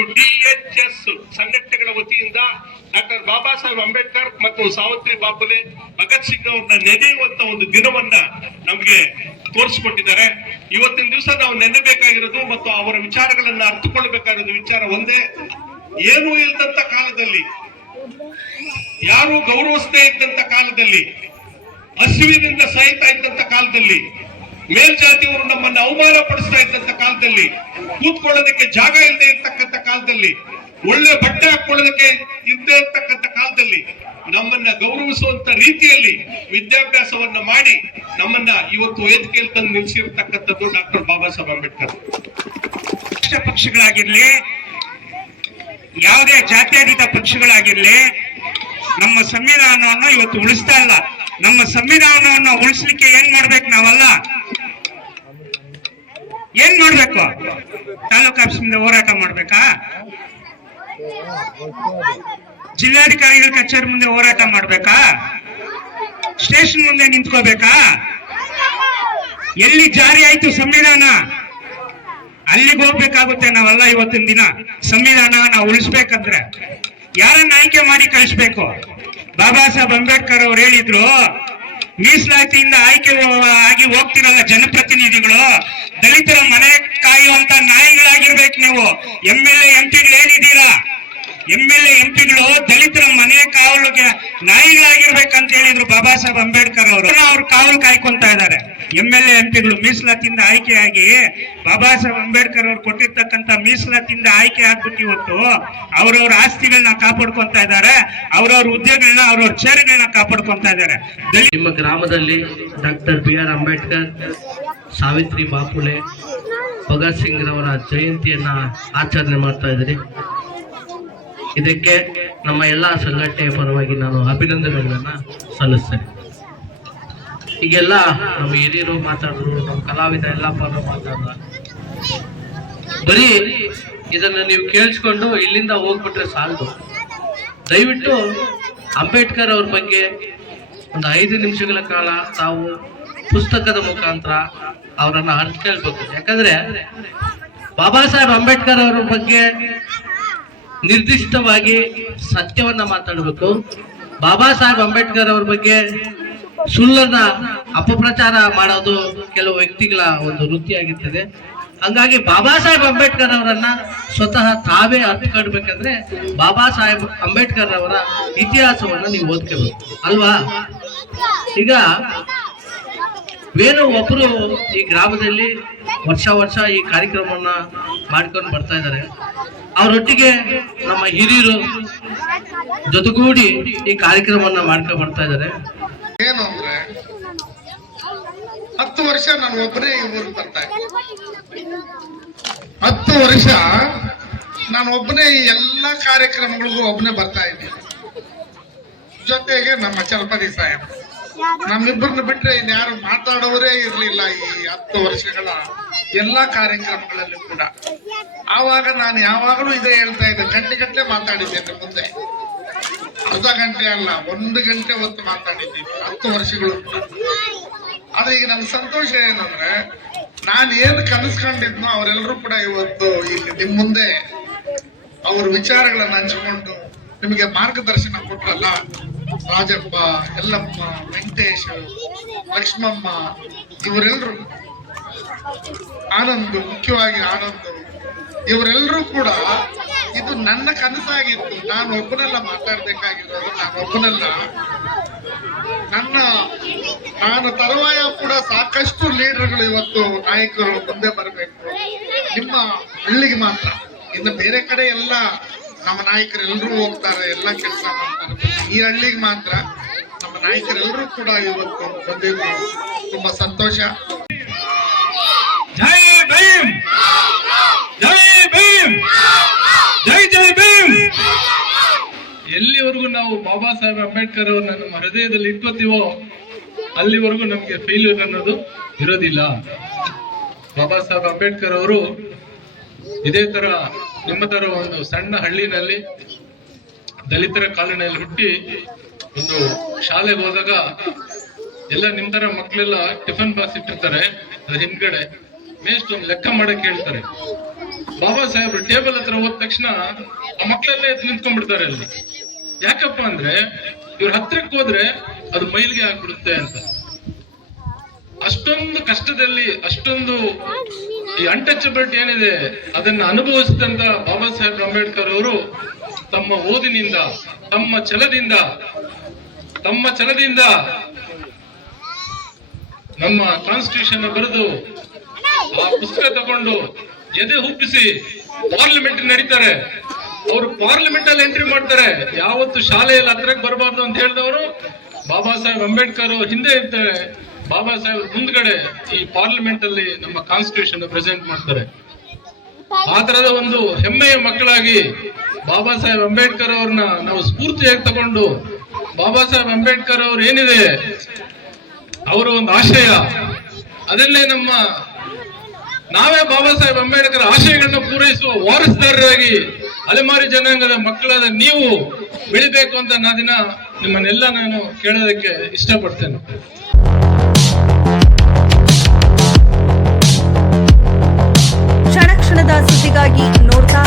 ಮತ್ತು ಡಿಎಚ್ಎಸ್ ಸಂಘಟನೆಗಳ ವತಿಯಿಂದ ಡಾಕ್ಟರ್ ಬಾಬಾ ಸಾಹೇಬ್ ಅಂಬೇಡ್ಕರ್ ಮತ್ತು ಸಾವಿತ್ರಿ ಬಾಪುಲೆ, ಭಗತ್ ಸಿಂಗ್ ಅವ್ರನ್ನ ನೆನೆಯುವಂತ ಒಂದು ದಿನವನ್ನ ನಮ್ಗೆ ತೋರಿಸ್ಕೊಟ್ಟಿದ್ದಾರೆ. ಇವತ್ತಿನ ದಿವಸ ನಾವು ನೆನೆಬೇಕಾಗಿರೋದು ಮತ್ತು ಅವರ ವಿಚಾರಗಳನ್ನ ಅರ್ಥಕೊಳ್ಳಬೇಕಾಗಿರೋದು ವಿಚಾರ ಒಂದೇ. ಏನೂ ಇಲ್ಲದಂತ ಕಾಲದಲ್ಲಿ, ಯಾರು ಗೌರವಿಸದೇ ಇದ್ದಂತ ಕಾಲದಲ್ಲಿ, ಹಸಿವಿನಿಂದ ಸಹಿತ ಇದ್ದಂತ ಕಾಲದಲ್ಲಿ ಮೇಲ್ಜಾತಿಯವರು ನಮ್ಮನ್ನ ಅವಮಾನ ಪಡಿಸ್ತಾ ಇದ್ದಂತ ಕಾಲದಲ್ಲಿ, ಕೂತ್ಕೊಳ್ಳೋದಕ್ಕೆ ಜಾಗ ಇಲ್ಲದೆ ಇರ್ತಕ್ಕಂಥ ಕಾಲದಲ್ಲಿ, ಒಳ್ಳೆ ಬಟ್ಟೆ ಹಾಕೊಳ್ಳೋದಕ್ಕೆ ಇಲ್ಲದೆ ಇರ್ತಕ್ಕಂಥ ಕಾಲದಲ್ಲಿ ನಮ್ಮನ್ನ ಗೌರವಿಸುವಂತ ರೀತಿಯಲ್ಲಿ ವಿದ್ಯಾಭ್ಯಾಸವನ್ನ ಮಾಡಿ ನಮ್ಮನ್ನ ಇವತ್ತು ವೇದಿಕೆಯಲ್ಲಿ ತಂದು ನಿಲ್ಲಿಸಿರ್ತಕ್ಕಂಥದ್ದು ಡಾಕ್ಟರ್ ಬಾಬಾ ಸಾಹೇಬ್ ಅಂಬೇಡ್ಕರ್ ಪಕ್ಷಗಳಾಗಿರ್ಲಿ, ಯಾವುದೇ ಜಾತ್ಯತೀತ ಪಕ್ಷಗಳಾಗಿರ್ಲಿ, ನಮ್ಮ ಸಂವಿಧಾನವನ್ನು ಇವತ್ತು ಉಳಿಸ್ತಾ ಇಲ್ಲ. ನಮ್ಮ ಸಂವಿಧಾನವನ್ನು ಉಳಿಸ್ಲಿಕ್ಕೆ ಏನ್ ಮಾಡ್ಬೇಕು ನಾವಲ್ಲ? ಏನ್ ಮಾಡ್ಬೇಕು? ತಾಲೂಕ್ ಮುಂದೆ ಹೋರಾಟ ಮಾಡ್ಬೇಕಾ? ಜಿಲ್ಲಾಧಿಕಾರಿಗಳ ಕಚೇರಿ ಮುಂದೆ ಹೋರಾಟ ಮಾಡ್ಬೇಕಾ? ಸ್ಟೇಷನ್ ಮುಂದೆ ನಿಂತ್ಕೋಬೇಕಾ? ಎಲ್ಲಿ ಜಾರಿ ಆಯ್ತು ಸಂವಿಧಾನ? ಅಲ್ಲಿಗೆ ಹೋಗ್ಬೇಕಾಗುತ್ತೆ ನಾವೆಲ್ಲ ಇವತ್ತಿನ ದಿನ. ಸಂವಿಧಾನ ನಾವು ಉಳಿಸ್ಬೇಕಂದ್ರೆ ಯಾರನ್ನ ಆಯ್ಕೆ ಮಾಡಿ ಕಳಿಸ್ಬೇಕು? ಬಾಬಾ ಸಾಹೇಬ್ ಅಂಬೇಡ್ಕರ್ ಅವ್ರು ಹೇಳಿದ್ರು ಮೀಸಲಾತಿಯಿಂದ ಆಯ್ಕೆ ಆಗಿ ಹೋಗ್ತಿರಲ್ಲ ಜನಪ್ರತಿನಿಧಿಗಳು, ದಲಿತರ ಮನೆ ಕಾಯುವಂತ ನಾಯಿಗಳಾಗಿರ್ಬೇಕು ನೀವು. ಎಂ ಎಲ್ ಎ ಎಂಪಿಗಳು ಏನಿದ್ದೀರಾ? ಎಂ ಎಲ್ ಎ ಎಂಪಿಗಳು ದಲಿತರ ಮನೆ ಕಾವಲು ನಾಯಿಗಳಾಗಿರ್ಬೇಕಂತ ಹೇಳಿದ್ರು ಬಾಬಾ ಸಾಹೇಬ್ ಅಂಬೇಡ್ಕರ್ ಅವರು. ಅವ್ರು ಕಾವಲು ಕಾಯ್ಕೊಂತ ಎಂ ಎಲ್ ಎ ಎಂಪಿಗಳು ಮೀಸಲಾತಿಯಿಂದ ಆಯ್ಕೆಯಾಗಿ ಬಾಬಾ ಸಾಹೇಬ್ ಅಂಬೇಡ್ಕರ್ ಅವ್ರು ಕೊಟ್ಟಿರ್ತಕ್ಕಂಥ ಮೀಸಲಾತಿಯಿಂದ ಆಯ್ಕೆ ಆಗ್ಬಿಟ್ಟು ಇವತ್ತು ಅವ್ರವ್ರ ಆಸ್ತಿಗಳನ್ನ ಕಾಪಾಡ್ಕೊಂತ ಇದ್ದಾರೆ, ಅವ್ರವ್ರ ಹುದ್ದೆಗಳನ್ನ ಅವ್ರವ್ರ ಚೇರ್ಗಳನ್ನ ಕಾಪಾಡ್ಕೊಂತ ಇದ್ದಾರೆ. ನಿಮ್ಮ ಗ್ರಾಮದಲ್ಲಿ doctor B R Ambedkar, Savitri ಬಾಪುಲೆ, ಭಗತ್ ಸಿಂಗ್ ರವರ ಜಯಂತಿಯನ್ನ ಆಚರಣೆ ಮಾಡ್ತಾ ಇದ್ದೀರಿ. ಇದಕ್ಕೆ ನಮ್ಮ ಎಲ್ಲ ಸಂಘಟನೆಯ ಪರವಾಗಿ ನಾನು ಅಭಿನಂದನೆಗಳನ್ನ ಸಲ್ಲಿಸ್ತೇನೆ. ಈಗೆಲ್ಲ ನಮ್ಮ ಹಿರಿಯರು ಮಾತಾಡಿದ್ರು, ನಮ್ಮ ಕಲಾವಿದ ಎಲ್ಲ ಪರ ಮಾತಾಡಿದ. ಬರೀ ಇದನ್ನ ನೀವು ಕೇಳಿಸ್ಕೊಂಡು ಇಲ್ಲಿಂದ ಹೋಗ್ಬಿಟ್ರೆ ಸಾಲದು. ದಯವಿಟ್ಟು ಅಂಬೇಡ್ಕರ್ ಅವ್ರ ಬಗ್ಗೆ ಒಂದು ಐದು ನಿಮಿಷಗಳ ಕಾಲ ತಾವು ಪುಸ್ತಕದ ಮುಖಾಂತರ ಅವರನ್ನ ಅರ್ಥಕೊಳ್ಬೇಕು ಯಾಕಂದ್ರೆ ಬಾಬಾ ಸಾಹೇಬ್ ಅಂಬೇಡ್ಕರ್ ಅವರ ಬಗ್ಗೆ ನಿರ್ದಿಷ್ಟವಾಗಿ ಸತ್ಯವನ್ನ ಮಾತಾಡಬೇಕು. ಬಾಬಾ ಸಾಹೇಬ್ ಅಂಬೇಡ್ಕರ್ ಅವ್ರ ಬಗ್ಗೆ ಸುಳ್ಳನ್ನ ಅಪಪ್ರಚಾರ ಮಾಡೋದು ಕೆಲವು ವ್ಯಕ್ತಿಗಳ ಒಂದು ವೃತ್ತಿಯಾಗಿರ್ತದೆ. ಹಂಗಾಗಿ ಬಾಬಾ ಸಾಹೇಬ್ ಅಂಬೇಡ್ಕರ್ ಅವರನ್ನ ಸ್ವತಃ ತಾವೇ ಅರ್ಥಕೊಡ್ಬೇಕಂದ್ರೆ ಬಾಬಾ ಸಾಹೇಬ್ ಅಂಬೇಡ್ಕರ್ ಅವರ ಇತಿಹಾಸವನ್ನ ನೀವು ಓದ್ಕೋಬೇಕು. ಅಲ್ವಾ? ಈಗ ವೇಣು ಒಬ್ರು ಈ ಗ್ರಾಮದಲ್ಲಿ ವರ್ಷ ವರ್ಷ ಈ ಕಾರ್ಯಕ್ರಮವನ್ನ ಮಾಡ್ಕೊಂಡು ಬರ್ತಾ ಇದ್ದಾರೆ. ಅವರೊಟ್ಟಿಗೆ ನಮ್ಮ ಹಿರಿಯರು ಜೊತೆಗೂಡಿ ಈ ಕಾರ್ಯಕ್ರಮವನ್ನ ಮಾಡ್ಕೊಂಡು ಬರ್ತಾ ಇದ್ದಾರೆ. ಏನು ಅಂದ್ರೆ ಹತ್ತು ವರ್ಷ ನಾನು ಒಬ್ಬನೇ ಈ ಊರಿಗೆ ಬರ್ತಾ ಹತ್ತು ವರ್ಷ ನಾನು ಒಬ್ಬನೇ ಈ ಎಲ್ಲ ಕಾರ್ಯಕ್ರಮಗಳಿಗೂ ಒಬ್ಬನೇ ಬರ್ತಾ ಇದ್ದೀನಿ ಜೊತೆಗೆ ನಮ್ಮ ಚಲಪತಿ ಸಾಹೇಬ್. ನಮ್ಮಿಬ್ಬರನ್ನ ಬಿಟ್ರೆ ಇನ್ಯಾರು ಮಾತಾಡೋರೇ ಇರ್ಲಿಲ್ಲ ಈ ಹತ್ತು ವರ್ಷಗಳ ಎಲ್ಲಾ ಕಾರ್ಯಕ್ರಮಗಳಲ್ಲಿ ಕೂಡ. ಆವಾಗ ನಾನು ಯಾವಾಗಲೂ ಇದೇ ಹೇಳ್ತಾ ಇದ್ದೆ ಗಂಟೆ ಗಂಟೆ ಮಾತಾಡಿದ್ದೇನೆ ಮುಂದೆ. ಅರ್ಧ ಗಂಟೆ ಅಲ್ಲ, ಒಂದು ಗಂಟೆ ಹೊತ್ತು ಮಾತಾಡಿದ್ದೀನಿ ಹತ್ತು ವರ್ಷಗಳು. ಆದ್ರೆ ಈಗ ನನ್ನ ಸಂತೋಷ ಏನಂದ್ರೆ, ನಾನು ಏನು ಕನಸ್ಕೊಂಡಿದ್ನೋ ಅವರೆಲ್ಲರೂ ಕೂಡ ಇವತ್ತು ಇಲ್ಲಿ ನಿಮ್ ಮುಂದೆ ಅವ್ರ ವಿಚಾರಗಳನ್ನ ಹಂಚಿಕೊಂಡು ನಿಮಗೆ ಮಾರ್ಗದರ್ಶನ ಕೊಟ್ರಲ್ಲ, ರಾಜಪ್ಪ ಎಲ್ಲಮ್ಮ ವೆಂಕಟೇಶ್, ಲಕ್ಷ್ಮಮ್ಮ ಇವರೆಲ್ಲರೂ ಆನಂದ್, ಮುಖ್ಯವಾಗಿ ಆನಂದ್ ಇವರೆಲ್ಲರೂ ಕೂಡ ಇದು ನನ್ನ ಕನಸಾಗಿತ್ತು. ನಾನು ಒಬ್ಬನೆಲ್ಲ ಮಾತಾಡ್ಬೇಕಾಗಿರೋದು. ನಾನು ಒಬ್ಬನೆಲ್ಲ. ನನ್ನ, ನಾನು ತರುವಾಯ ಕೂಡ ಸಾಕಷ್ಟು ಲೀಡರ್ಗಳು ಇವತ್ತು ನಾಯಕರು ಮುಂದೆ ಬರಬೇಕು. ನಿಮ್ಮ ಹಳ್ಳಿಗೆ ಮಾತ್ರ. ಇನ್ನು ಬೇರೆ ಕಡೆ ಎಲ್ಲ ನಮ್ಮ ನಾಯಕರೆಲ್ಲರೂ ಹೋಗ್ತಾರೆ, ಎಲ್ಲ ಕೆಲಸ ಮಾಡ್ತಾರೆ. ಈ ಹಳ್ಳಿಗೆ ಮಾತ್ರ ನಮ್ಮ ನಾಯಕರೆಲ್ಲರೂ ಕೂಡ ಇವತ್ತು ಬಂದಿದ್ದು. ತುಂಬಾ ಸಂತೋಷ. ಜೈ ಭೀಮ್! ಜೈ ಭೀಮ್! ಜೈ ಜೈ ಭೀಮ್! ಎಲ್ಲಿವರೆಗೂ ನಾವು ಬಾಬಾ ಸಾಹೇಬ್ ಅಂಬೇಡ್ಕರ್ ಅವರು ನಮ್ಮ ಹೃದಯದಲ್ಲಿ ಇಟ್ಕೋತೀವೋ ಅಲ್ಲಿವರೆಗೂ ನಮಗೆ ಫೇಲ್ಯೂರ್ ಅನ್ನೋದು ಇರೋದಿಲ್ಲ. ಬಾಬಾ ಸಾಹೇಬ್ ಅಂಬೇಡ್ಕರ್ ಅವರು ಇದೇ ತರ ನಿಮ್ಮ ತರ ಒಂದು ಸಣ್ಣ ಹಳ್ಳಿನಲ್ಲಿ ದಲಿತರ ಕಾಲೋನಿಯಲ್ಲಿ ಹುಟ್ಟಿ ಒಂದು ಶಾಲೆಗೆ ಹೋದಾಗ ಎಲ್ಲ ನಿಮ್ ತರ ಮಕ್ಕಳೆಲ್ಲ ಟಿಫನ್ ಬಾಕ್ಸ್ ಇಟ್ಟಿರ್ತಾರೆ ಅದ್ರ ಹಿಂದ್ಗಡೆ ಮೇಸ್ಟ್ ಒಂದು ಲೆಕ್ಕ ಮಾಡಕ್ ಹೇಳ್ತಾರೆ. ಬಾಬಾ ಸಾಹೇಬ್ರು ಟೇಬಲ್ ಹತ್ರ ಹೋದ ತಕ್ಷಣ ಆ ಮಕ್ಕಳೆಲ್ಲ ಎದ್ದು ನಿಂತ್ಕೊಂಡ್ಬಿಡ್ತಾರೆ ಅಲ್ಲಿ. ಯಾಕಪ್ಪ ಅಂದ್ರೆ ಇವ್ರ ಹತ್ರಕ್ಕೆ ಹೋದ್ರೆ ಅದು ಮೈಲಿಗೆ ಆಗ್ಬಿಡುತ್ತೆ ಅಂತ. ಅಷ್ಟೊಂದು ಕಷ್ಟದಲ್ಲಿ, ಅಷ್ಟೊಂದು ಈ ಅನ್ಟಚಬಿಲಿಟಿ ಏನಿದೆ ಅದನ್ನ ಅನುಭವಿಸಿದಂತ ಬಾಬಾ ಸಾಹೇಬ್ ಅಂಬೇಡ್ಕರ್ ಅವರು ತಮ್ಮ ಓದಿನಿಂದ, ತಮ್ಮ ಛಲದಿಂದ ತಮ್ಮ ಛಲದಿಂದ ನಮ್ಮ ಕಾನ್ಸ್ಟಿಟ್ಯೂಷನ್ ಬರೆದು ಆ ಪುಸ್ತಕ ತಗೊಂಡು ಎದೆ ಹುಟ್ಟಿಸಿ ಪಾರ್ಲಿಮೆಂಟ್ ನಡೀತಾರೆ. ಅವರು ಪಾರ್ಲಿಮೆಂಟ್ ಅಲ್ಲಿ ಎಂಟ್ರಿ ಮಾಡ್ತಾರೆ. ಯಾವತ್ತು ಶಾಲೆಯಲ್ಲಿ ಹತ್ರಕ್ಕೆ ಬರಬಾರ್ದು ಅಂತ ಹೇಳಿದವರು ಬಾಬಾ ಸಾಹೇಬ್ ಅಂಬೇಡ್ಕರ್ ಹಿಂದೆ ಇರ್ತಾರೆ. ಬಾಬಾ ಸಾಹೇಬ್ ಮುಂದ್ಗಡೆ ಈ ಪಾರ್ಲಿಮೆಂಟ್ ಅಲ್ಲಿ ನಮ್ಮ ಕಾನ್ಸ್ಟಿಟ್ಯೂಷನ್ ಪ್ರೆಸೆಂಟ್ ಮಾಡ್ತಾರೆ. ಆ ತರದ ಒಂದು ಹೆಮ್ಮೆಯ ಮಕ್ಕಳಾಗಿ ಬಾಬಾ ಸಾಹೇಬ್ ಅಂಬೇಡ್ಕರ್ ಅವ್ರನ್ನ ನಾವು ಸ್ಫೂರ್ತಿಯಾಗಿ ತಗೊಂಡು ಬಾಬಾ ಸಾಹೇಬ್ ಅಂಬೇಡ್ಕರ್ ಅವ್ರು ಏನಿದೆ? ಅವರ ಒಂದು ಆಶಯ. ಅದನ್ನೇ ನಮ್ಮ ನಾವೇ ಬಾಬಾ ಸಾಹೇಬ್ ಅಂಬೇಡ್ಕರ್ ಆಶಯಗಳನ್ನು ಪೂರೈಸುವ ವಾರಸ್ದಾರರಾಗಿ ಅಲೆಮಾರಿ ಜನಾಂಗದ ಮಕ್ಕಳಾದ ನೀವು ಬೆಳಿಬೇಕು ಅಂತ ನಾ ದಿನ ನಿಮ್ಮನ್ನೆಲ್ಲ ನಾನು ಕೇಳೋದಕ್ಕೆ ಇಷ್ಟಪಡ್ತೇನೆ. ಕ್ಷಣ ಕ್ಷಣದ ಸುದ್ದಿಗಾಗಿ ನೋಡ್ತಾ